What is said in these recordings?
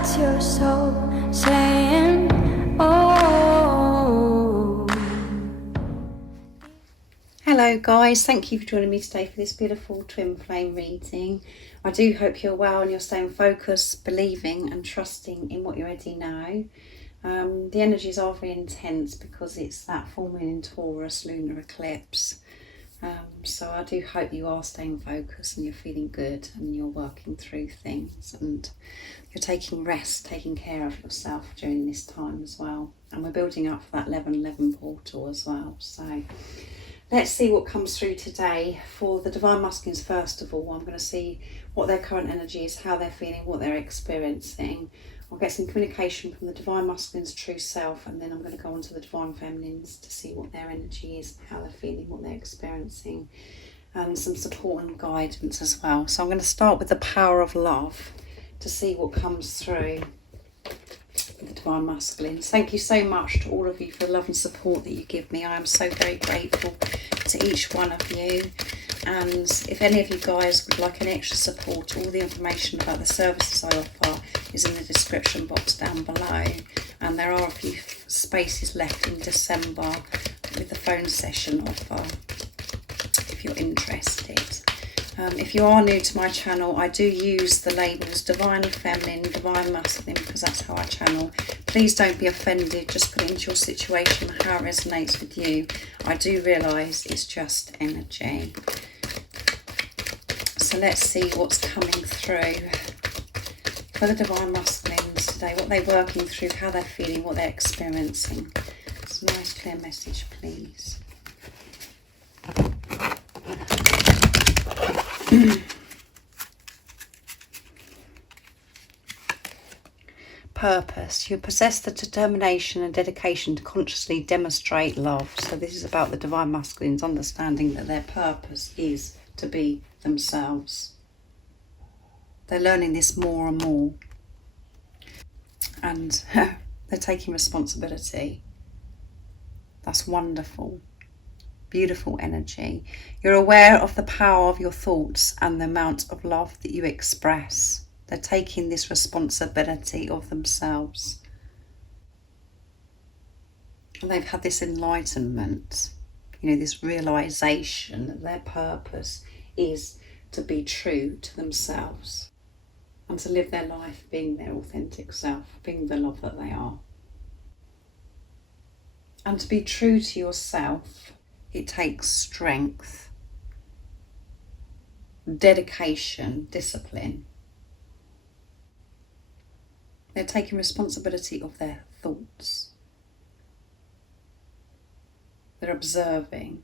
That's your soul saying, oh. Hello guys, thank you for joining me today for this beautiful twin flame reading. I do hope you're well and you're staying focused, believing and trusting in what you already know. The energies are very intense because it's that full moon in Taurus lunar eclipse. So I do hope you are staying focused and you're feeling good and you're working through things and you're taking rest, taking care of yourself during this time as well. And we're building up for that 11/11 portal as well. So let's see what comes through today for the Divine Masculines. First of all, I'm going to see what their current energy is, how they're feeling, what they're experiencing. I'll get some communication from the Divine Masculine's true self, and then I'm going to go on to the Divine Feminines to see what their energy is, how they're feeling, what they're experiencing, and some support and guidance as well. So I'm going to start with the power of love to see what comes through the Divine Masculines. Thank you so much to all of you for the love and support that you give me. I am so very grateful to each one of you. And if any of you guys would like any extra support, all the information about the services I offer is in the description box down below. And there are a few spaces left in December with the phone session offer if you're interested. If you are new to my channel, I do use the labels Divine Feminine, Divine Masculine, because that's how I channel. Please don't be offended, just put it into your situation, how it resonates with you. I do realise it's just energy. So let's see what's coming through for the Divine Masculines today, what they're working through, how they're feeling, what they're experiencing. It's a nice clear message, please. Purpose. You possess the determination and dedication to consciously demonstrate love. So this is about the Divine Masculines understanding that their purpose is to be themselves. They're learning this more and more. And they're taking responsibility. That's wonderful. Beautiful energy. You're aware of the power of your thoughts and the amount of love that you express. They're taking this responsibility of themselves. And they've had this enlightenment, this realization that their purpose is to be true to themselves and to live their life being their authentic self, being the love that they are. And to be true to yourself, it takes strength, dedication, discipline. They're taking responsibility of their thoughts. They're observing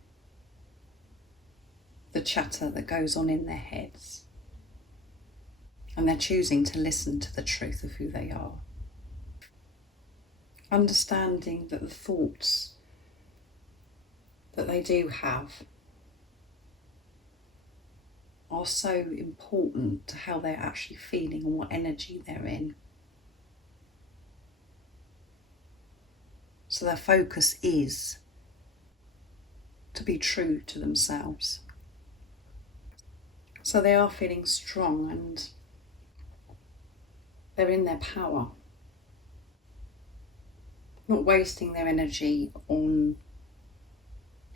the chatter that goes on in their heads. And they're choosing to listen to the truth of who they are. Understanding that the thoughts that they do have are so important to how they're actually feeling and what energy they're in. So their focus is to be true to themselves. So they are feeling strong and they're in their power. Not wasting their energy on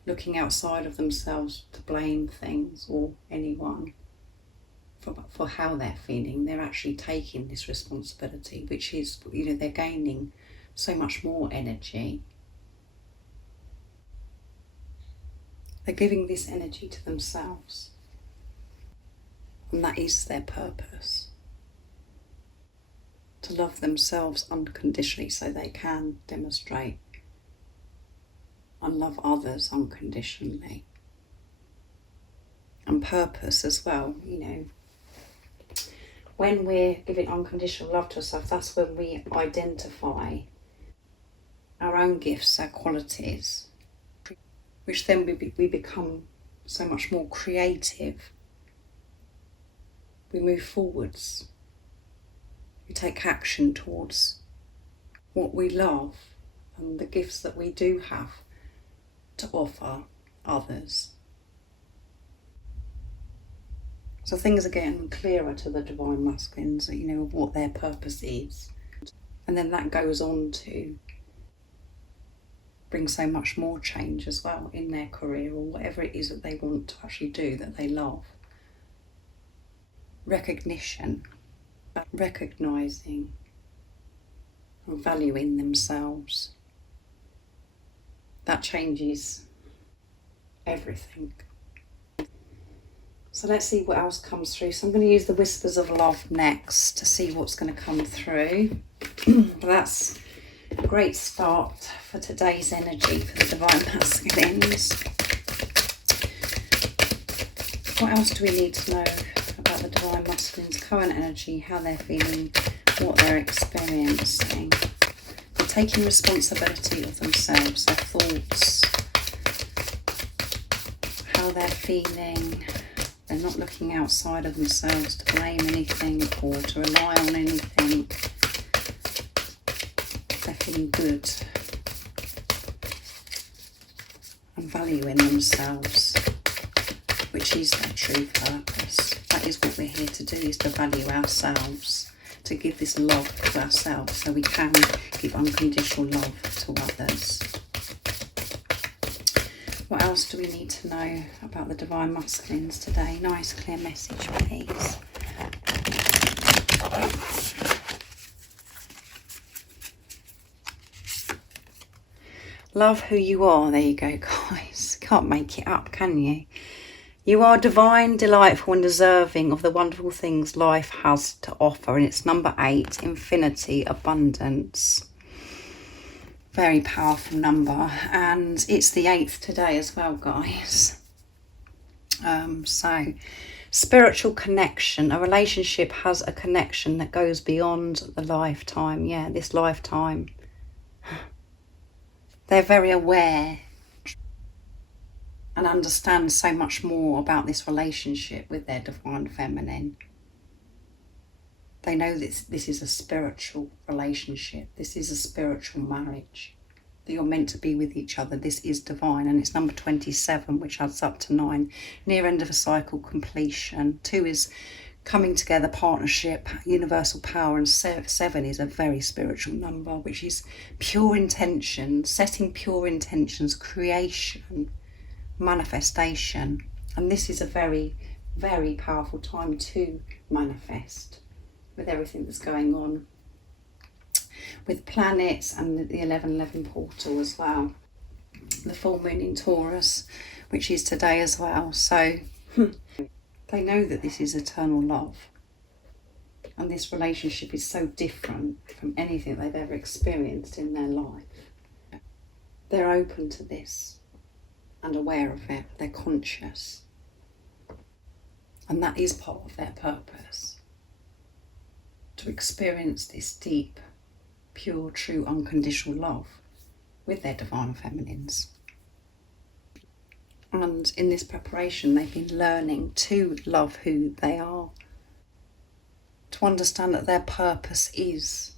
looking outside of themselves to blame things or anyone for how they're feeling. They're actually taking this responsibility, which is, they're gaining so much more energy. They're giving this energy to themselves. And that is their purpose. To love themselves unconditionally so they can demonstrate and love others unconditionally. And purpose as well, When we're giving unconditional love to ourselves, that's when we identify our own gifts, our qualities, which then we become so much more creative. We move forwards. We take action towards what we love and the gifts that we do have to offer others. So things are getting clearer to the divine masculines, you know, of what their purpose is. And then that goes on to bring so much more change as well in their career or whatever it is that they want to actually do that they love. Recognition, recognising and valuing themselves. That changes everything. So let's see what else comes through. So I'm going to use the Whispers of Love next to see what's going to come through. But that's a great start for today's energy for the divine masculines. What else do we need to know about the divine masculines' current energy, how they're feeling, what they're experiencing? They're taking responsibility of themselves, their thoughts, how they're feeling. They're not looking outside of themselves to blame anything or to rely on anything. They're feeling good and valuing themselves, which is their true purpose. That is what we're here to do, is to value ourselves, to give this love to ourselves so we can give unconditional love to others. What else do we need to know about the divine masculines today? Nice clear message, please. Love who you are. There you go, guys. Can't make it up, can you? You are divine, delightful and deserving of the wonderful things life has to offer. And it's number 8, infinity, abundance. Very powerful number. And it's the 8th today as well, guys. So, spiritual connection. A relationship has a connection that goes beyond the lifetime. Yeah, this lifetime. They're very aware and understand so much more about this relationship with their divine feminine. They know this is a spiritual relationship. This is a spiritual marriage. That you're meant to be with each other. This is divine. And it's number 27, which adds up to 9. Near end of a cycle, completion. 2 is coming together, partnership, universal power. And 7 is a very spiritual number, which is pure intention, setting pure intentions, creation, manifestation. And this is a very, very powerful time to manifest with everything that's going on with planets and the 1111 portal as well. The full moon in Taurus, which is today as well. So they know that this is eternal love. And this relationship is so different from anything they've ever experienced in their life. They're open to this and aware of it. They're conscious. And that is part of their purpose. To experience this deep, pure, true, unconditional love with their divine feminines. And in this preparation, they've been learning to love who they are, to understand that their purpose is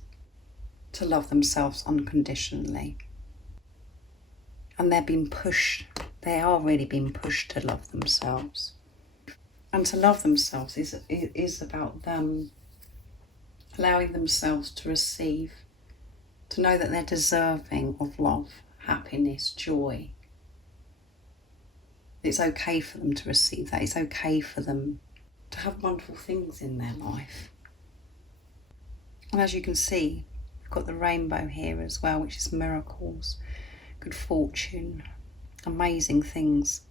to love themselves unconditionally. And they're being pushed, they are really being pushed to love themselves. And to love themselves is about them allowing themselves to receive, to know that they're deserving of love, happiness, joy. It's okay for them to receive that. It's okay for them to have wonderful things in their life. And as you can see, we've got the rainbow here as well, which is miracles, good fortune, amazing things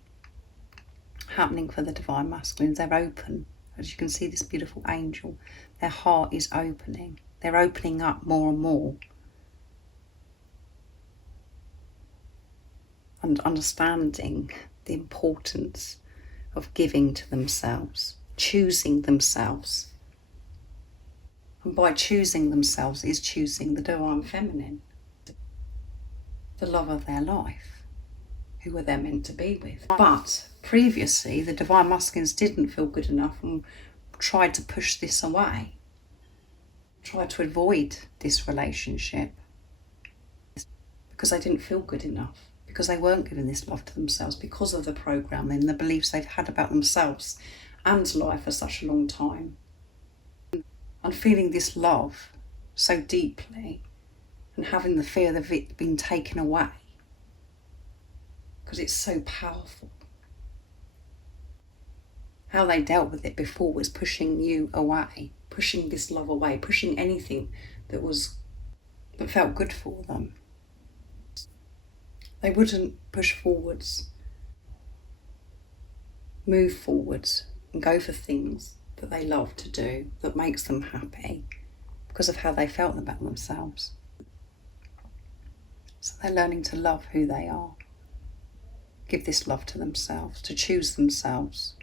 happening for the divine masculines. They're open. As you can see, this beautiful angel, their heart is opening. They're opening up more and more. And understanding the importance of giving to themselves, choosing themselves. And by choosing themselves is choosing the divine feminine, the love of their life, who are they meant to be with. But previously, the divine masculines didn't feel good enough and tried to push this away, tried to avoid this relationship because they didn't feel good enough, because they weren't giving this love to themselves, because of the programming, the beliefs they've had about themselves and life for such a long time. And feeling this love so deeply and having the fear of it being taken away, because it's so powerful. How they dealt with it before was pushing you away, pushing this love away, pushing anything that felt good for them. They wouldn't push forwards, move forwards and go for things that they love to do, that makes them happy, because of how they felt about themselves. So they're learning to love who they are, give this love to themselves, to choose themselves,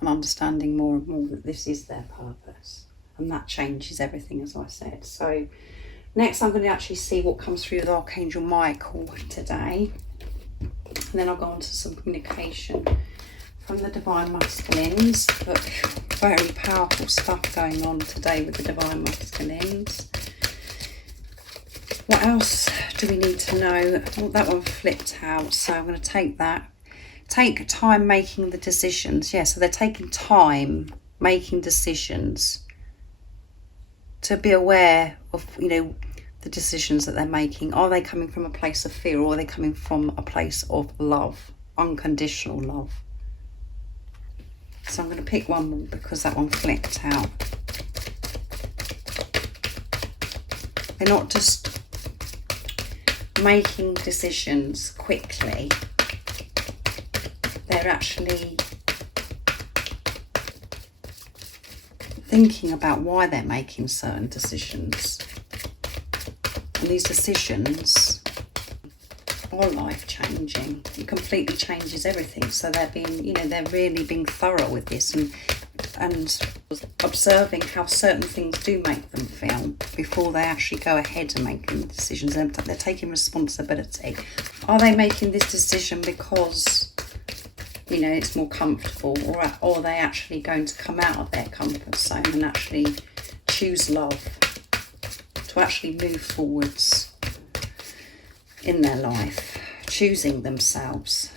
and understanding more and more that this is their purpose. And that changes everything, as I said. So next I'm going to actually see what comes through with Archangel Michael today. And then I'll go on to some communication from the Divine Masculines. But very powerful stuff going on today with the Divine Masculines. What else do we need to know? Well, that one flipped out, so I'm going to take that. Take time making the decisions. Yeah, so they're taking time making decisions to be aware of, the decisions that they're making. Are they coming from a place of fear, or are they coming from a place of love, unconditional love? So I'm going to pick one more because that one flipped out. They're not just making decisions quickly. They're actually thinking about why they're making certain decisions. And these decisions are life-changing. It completely changes everything. So they're being, they're really being thorough with this and observing how certain things do make them feel before they actually go ahead and make the decisions. They're taking responsibility. Are they making this decision because it's more comfortable, or are they actually going to come out of their comfort zone and actually choose love, to actually move forwards in their life, choosing themselves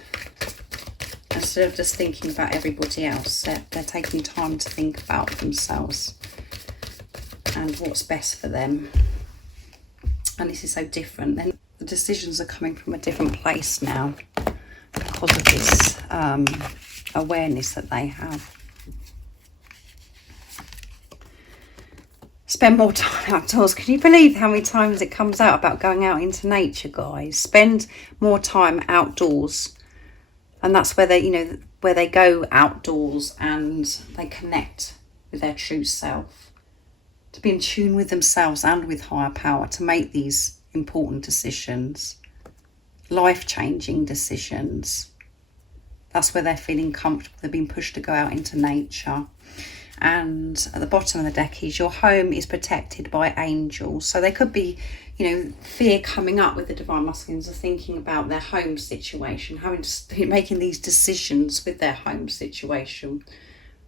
instead of just thinking about everybody else? They're taking time to think about themselves and what's best for them. And this is so different. Then the decisions are coming from a different place now because of this awareness that they have. Spend more time outdoors. Can you believe how many times it comes out about going out into nature, guys? Spend more time outdoors. And that's where they go outdoors and they connect with their true self, to be in tune with themselves and with higher power, to make these important decisions, life-changing decisions. That's where they're feeling comfortable. They're being pushed to go out into nature. And at the bottom of the deck is your home is protected by angels. So they could be, fear coming up with the Divine Masculines of thinking about their home situation, making these decisions with their home situation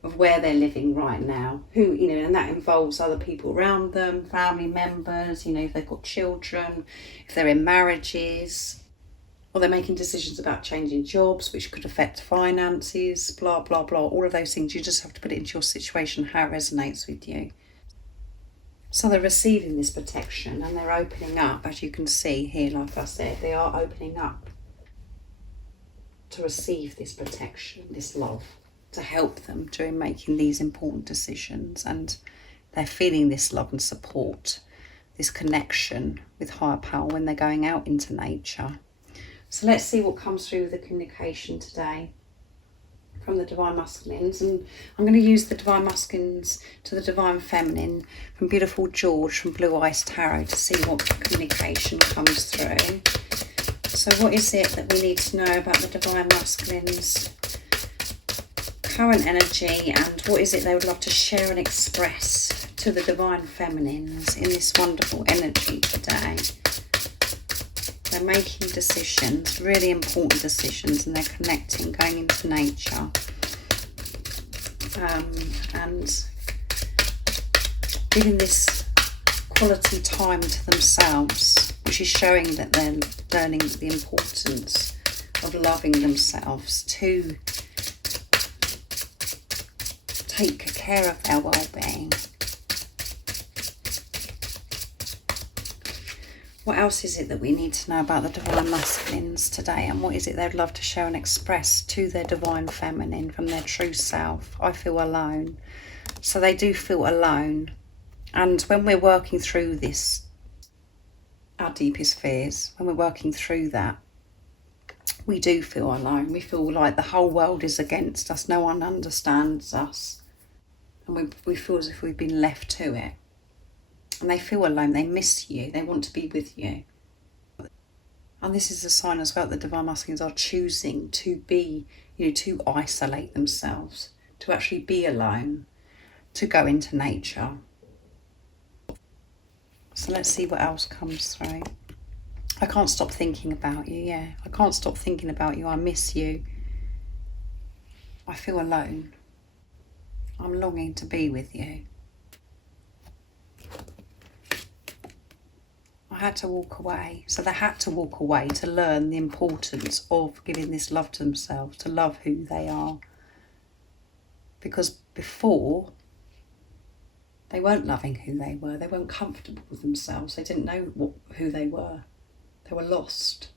of where they're living right now. And that involves other people around them, family members, if they've got children, if they're in marriages, or they're making decisions about changing jobs, which could affect finances, blah, blah, blah. All of those things, you just have to put it into your situation, how it resonates with you. So they're receiving this protection and they're opening up, as you can see here, like I said, they are opening up to receive this protection, this love, to help them during making these important decisions. And they're feeling this love and support, this connection with higher power when they're going out into nature. So let's see what comes through with the communication today from the Divine Masculines. And I'm going to use the Divine Masculines to the Divine Feminine from Beautiful George from Blue Eyes Tarot to see what communication comes through. So what is it that we need to know about the Divine Masculines' current energy, and what is it they would love to share and express to the Divine Feminines in this wonderful energy today? They're making decisions, really important decisions, and they're connecting, going into nature, and giving this quality time to themselves, which is showing that they're learning the importance of loving themselves, to take care of their well-being. What else is it that we need to know about the divine masculines today, and what is it they'd love to share and express to their divine feminine from their true self? I feel alone. So they do feel alone. And when we're working through this, our deepest fears, when we're working through that, we do feel alone. We feel like the whole world is against us. No one understands us. And we feel as if we've been left to it. And they feel alone. They miss you. They want to be with you. And this is a sign as well that the divine masculines are choosing to be, to isolate themselves, to actually be alone, to go into nature. So let's see what else comes through. I can't stop thinking about you, yeah. I can't stop thinking about you. I miss you. I feel alone. I'm longing to be with you. I had to walk away. So they had to walk away to learn the importance of giving this love to themselves, to love who they are. Because before, they weren't loving who they were. They weren't comfortable with themselves. They didn't know who they were. They were lost.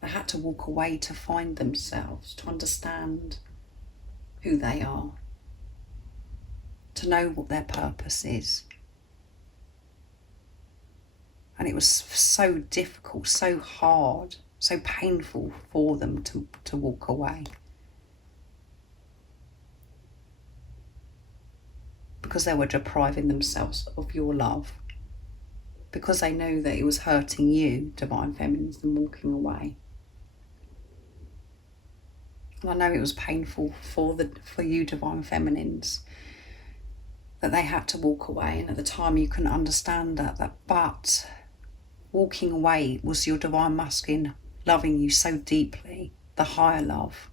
They had to walk away to find themselves, to understand who they are, to know what their purpose is. And it was so difficult, so hard, so painful for them to walk away. Because they were depriving themselves of your love. Because they know that it was hurting you, divine feminines, and walking away. And I know it was painful for you, divine feminines, that they had to walk away. And at the time you couldn't understand that. But walking away was your divine masculine loving you so deeply, the higher love.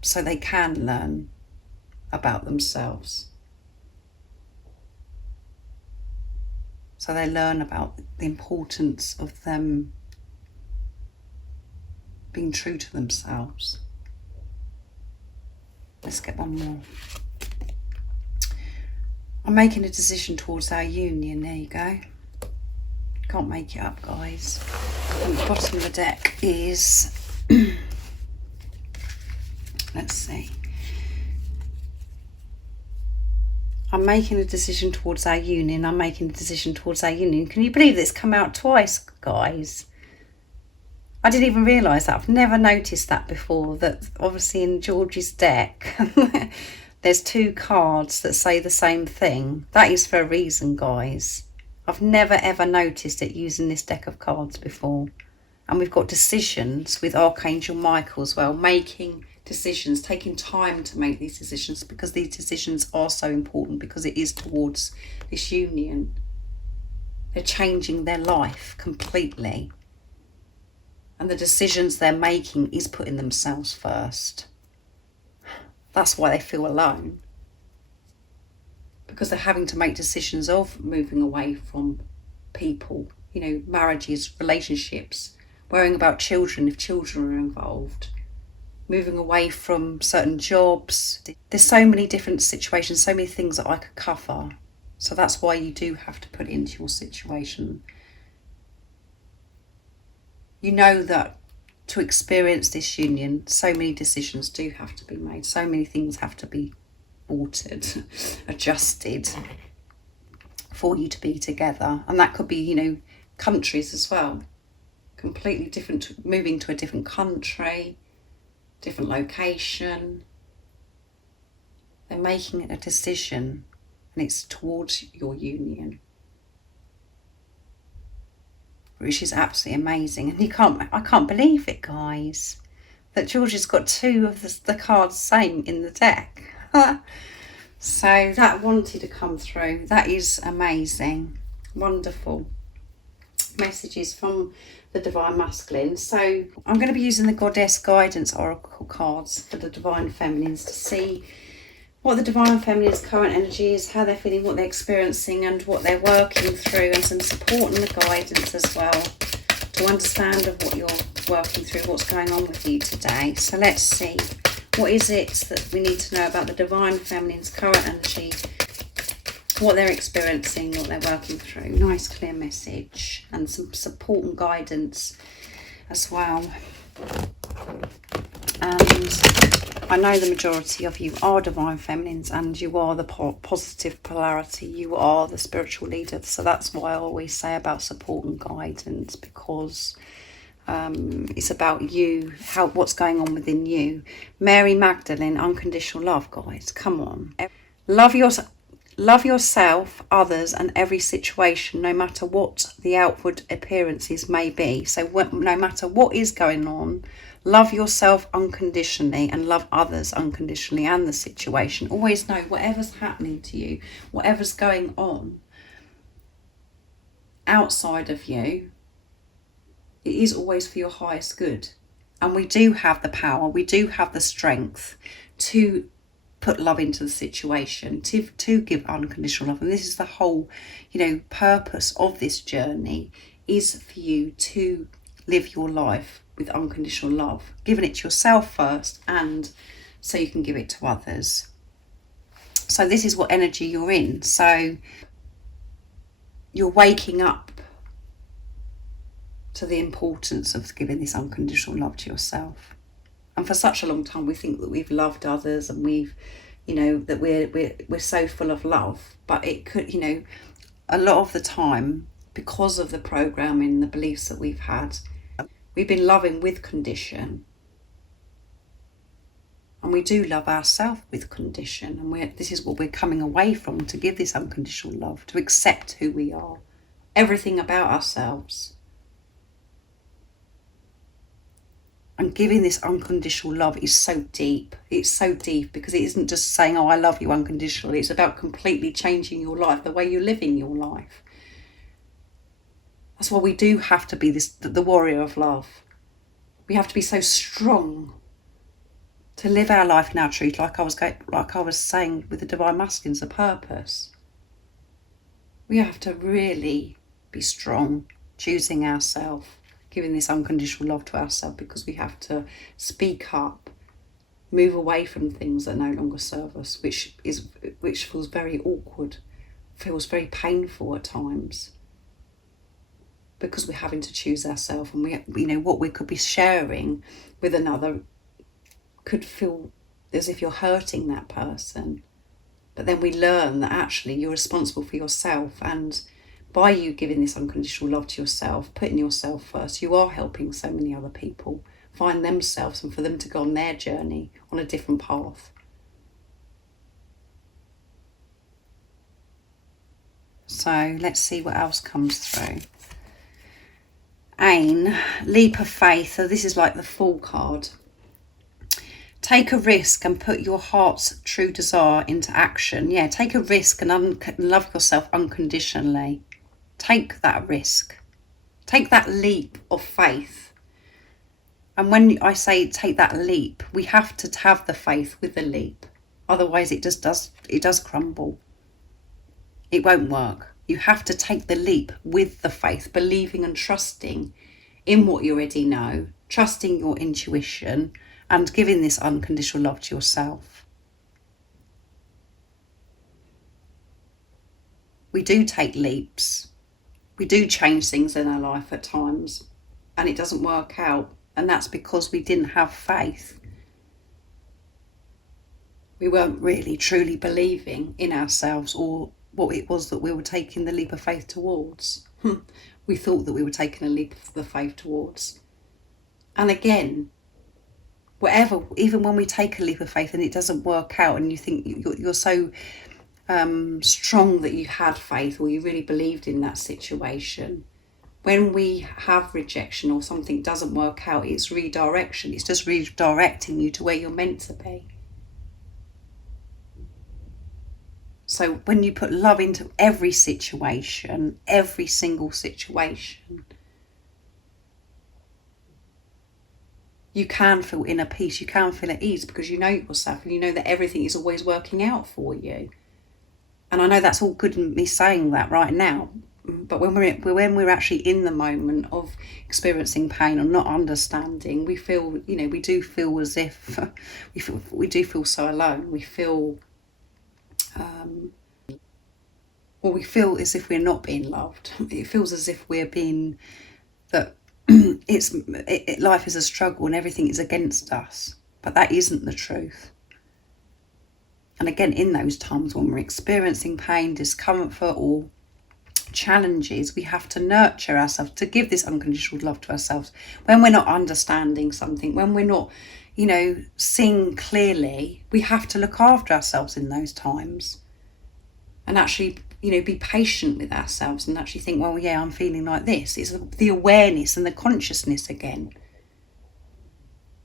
So they can learn about themselves. So they learn about the importance of them being true to themselves. Let's get one more. I'm making a decision towards our union. There you go. Can't make it up, guys. And the bottom of the deck is let's see. I'm making a decision towards our union. I'm making a decision towards our union. Can you believe this come out twice, guys? I didn't even realise that. I've never noticed that before. That obviously in George's deck, there's two cards that say the same thing. That is for a reason, guys. I've never ever noticed it using this deck of cards before. And we've got decisions with Archangel Michael as well, making decisions, taking time to make these decisions, because these decisions are so important, because it is towards this union. They're changing their life completely. And the decisions they're making is putting themselves first. That's why they feel alone. Because they're having to make decisions of moving away from people, marriages, relationships, worrying about children if children are involved, moving away from certain jobs. There's so many different situations, so many things that I could cover. So that's why you do have to put it into your situation. You know that to experience this union, so many decisions do have to be made. So many things have to be altered, adjusted for you to be together. And that could be, countries as well. Completely different, moving to a different country, different location. They're making a decision, and it's towards your union, which is absolutely amazing. And I can't believe it, guys, that George has got two of the cards same in the deck. So that wanted to come through. That is amazing. Wonderful messages from the divine masculine. So I'm going to be using the Goddess Guidance Oracle cards for the divine feminines to see what the divine feminine's current energy is, how they're feeling, what they're experiencing, and what they're working through, and some support and the guidance as well to understand of what you're working through, what's going on with you today. So let's see What is it that we need to know about the Divine Feminine's current energy, what they're experiencing, what they're working through? Nice clear message and some support and guidance as well. And I know the majority of you are Divine Feminines, and you are the positive polarity. You are the spiritual leader. So that's why I always say about support and guidance, because it's about you, what's going on within you. Mary Magdalene, unconditional love, guys. Come on. Love yourself, others, and every situation, no matter what the outward appearances may be. So no matter what is going on, love yourself unconditionally and love others unconditionally, and the situation. Always know whatever's happening to you, whatever's going on outside of you, it is always for your highest good. And we do have the power, we do have the strength to put love into the situation, to give unconditional love. And this is the whole, purpose of this journey, is for you to live your life with unconditional love, giving it to yourself first, and so you can give it to others. So this is what energy you're in. So you're waking up to the importance of giving this unconditional love to yourself. And for such a long time we think that we've loved others and we've, that we're so full of love, but it could, a lot of the time, because of the programming, the beliefs that we've had, we've been loving with condition. And we do love ourselves with condition, and this is what we're coming away from, to give this unconditional love, to accept who we are, everything about ourselves. And giving this unconditional love is so deep. It's so deep because it isn't just saying, oh, I love you unconditionally. It's about completely changing your life, the way you're living your life. That's why we do have to be the warrior of love. We have to be so strong to live our life in our truth, like I was saying with the Divine Masculines, the purpose. We have to really be strong, choosing ourselves, giving this unconditional love to ourselves, because we have to speak up, move away from things that no longer serve us, which feels very awkward, feels very painful at times, because we're having to choose ourselves, and what we could be sharing with another could feel as if you're hurting that person. But then we learn that actually you're responsible for yourself, and by you giving this unconditional love to yourself, putting yourself first, you are helping so many other people find themselves and for them to go on their journey on a different path. So let's see what else comes through. Ain, leap of faith. So this is like the Fool card. Take a risk and put your heart's true desire into action. Yeah, take a risk and love yourself unconditionally. Take that risk. Take that leap of faith. And when I say take that leap, we have to have the faith with the leap. Otherwise it does crumble. It won't work. You have to take the leap with the faith, believing and trusting in what you already know, trusting your intuition, and giving this unconditional love to yourself. We do take leaps. We do change things in our life at times, and it doesn't work out. And that's because we didn't have faith. We weren't really truly believing in ourselves or what it was that we were taking the leap of faith towards. We thought that we were taking a leap of the faith towards. And again, even when we take a leap of faith and it doesn't work out, and you think you're so strong that you had faith or you really believed in that situation, when we have rejection or something doesn't work out, it's redirection. It's just redirecting you to where you're meant to be. So when you put love into every situation, every single situation, you can feel inner peace, you can feel at ease, because you know yourself and you know that everything is always working out for you. And I know that's all good in me saying that right now, But when we're actually in the moment of experiencing pain or not understanding, we feel, we do feel as if we do feel so alone. We feel, we feel as if we're not being loved. It feels as if we're being, that life is a struggle and everything is against us. But that isn't the truth. And again, in those times when we're experiencing pain, discomfort, or challenges, we have to nurture ourselves, to give this unconditional love to ourselves. When we're not understanding something, when we're not, seeing clearly, we have to look after ourselves in those times. And actually, be patient with ourselves and actually think, well, yeah, I'm feeling like this. It's the awareness and the consciousness again.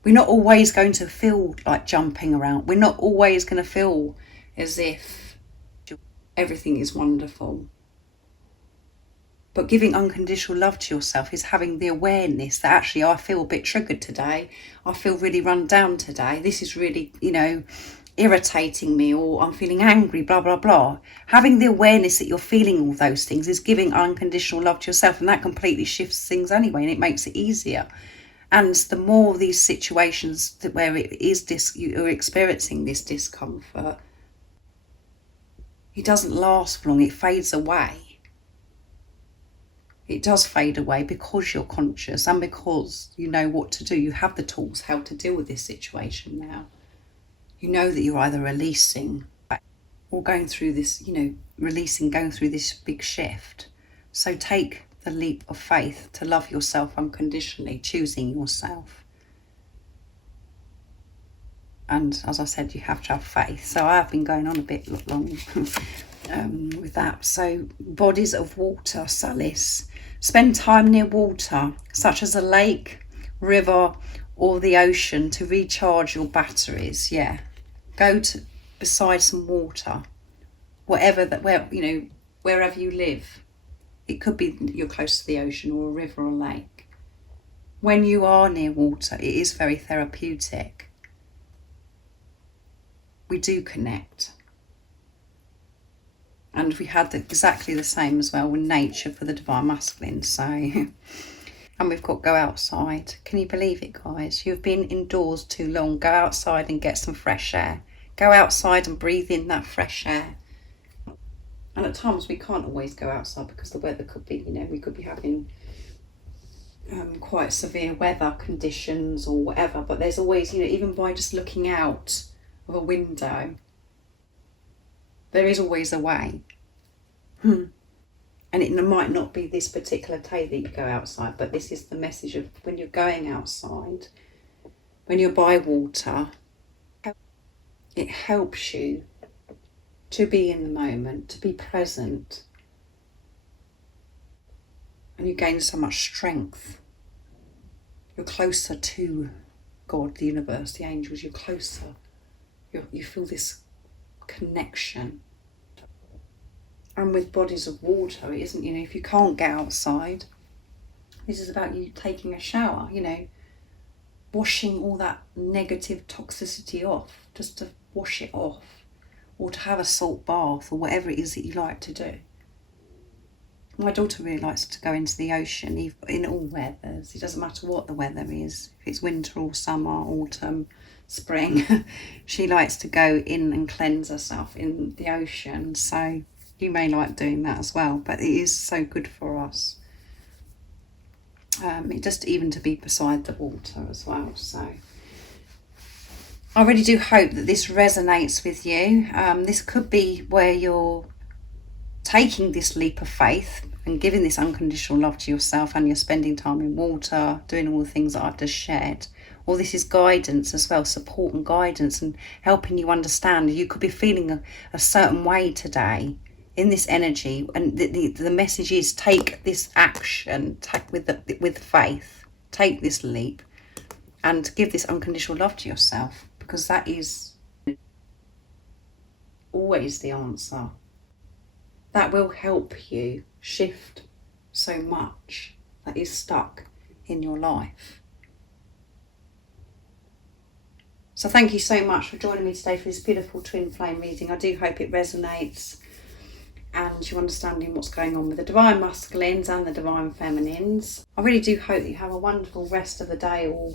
We're not always going to feel like jumping around. We're not always going to feel as if everything is wonderful. But giving unconditional love to yourself is having the awareness that actually I feel a bit triggered today. I feel really run down today. This is really, irritating me, or I'm feeling angry, blah, blah, blah. Having the awareness that you're feeling all those things is giving unconditional love to yourself, and that completely shifts things anyway, and it makes it easier. And the more these situations where it is you're experiencing this discomfort, it doesn't last for long, it fades away. It does fade away because you're conscious and because you know what to do. You have the tools how to deal with this situation now. You know that you're either releasing or going through this, going through this big shift. So take the leap of faith to love yourself unconditionally, choosing yourself. And as I said, you have to have faith. So I have been going on a bit long with that. So bodies of water, solace. Spend time near water, such as a lake, river, or the ocean, to recharge your batteries. Yeah, go to beside some water, wherever you live. It could be you're close to the ocean or a river or lake. When you are near water, it is very therapeutic. We do connect. And we had exactly the same as well with nature for the Divine Masculine. So, and we've got go outside. Can you believe it, guys? You've been indoors too long. Go outside and get some fresh air. Go outside and breathe in that fresh air. And at times we can't always go outside because the weather could be, we could be having quite severe weather conditions or whatever. But there's always, even by just looking out of a window, there is always a way. And it might not be this particular day that you go outside, but this is the message of when you're going outside, when you're by water, it helps you to be in the moment, to be present. And you gain so much strength. You're closer to God, the universe, the angels. You're closer. You feel this connection. And with bodies of water, it isn't, if you can't get outside, this is about you taking a shower, washing all that negative toxicity off, just to wash it off, or to have a salt bath, or whatever it is that you like to do. My daughter really likes to go into the ocean in all weathers. It doesn't matter what the weather is, if it's winter or summer, autumn, spring. She likes to go in and cleanse herself in the ocean. So you may like doing that as well, but it is so good for us. Just even to be beside the water as well. So I really do hope that this resonates with you. This could be where you're taking this leap of faith and giving this unconditional love to yourself, and you're spending time in water, doing all the things that I've just shared. Or this is guidance as well, support and guidance, and helping you understand. You could be feeling a certain way today in this energy, and the message is take this action, with faith, take this leap and give this unconditional love to yourself, because that is always the answer. That will help you shift so much that is stuck in your life. So thank you so much for joining me today for this beautiful twin flame reading. I do hope it resonates. and you're understanding what's going on with the divine masculines and the divine feminines. I really do hope that you have a wonderful rest of the day or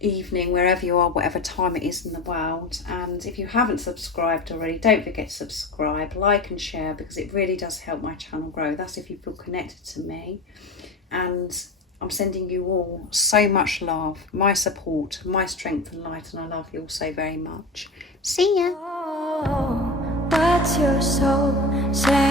evening, wherever you are, whatever time it is in the world. And if you haven't subscribed already, don't forget to subscribe, like and share, because it really does help my channel grow. That's if you feel connected to me. And I'm sending you all so much love, my support, my strength and light, and I love you all so very much. See ya. Oh, what's your soul saying?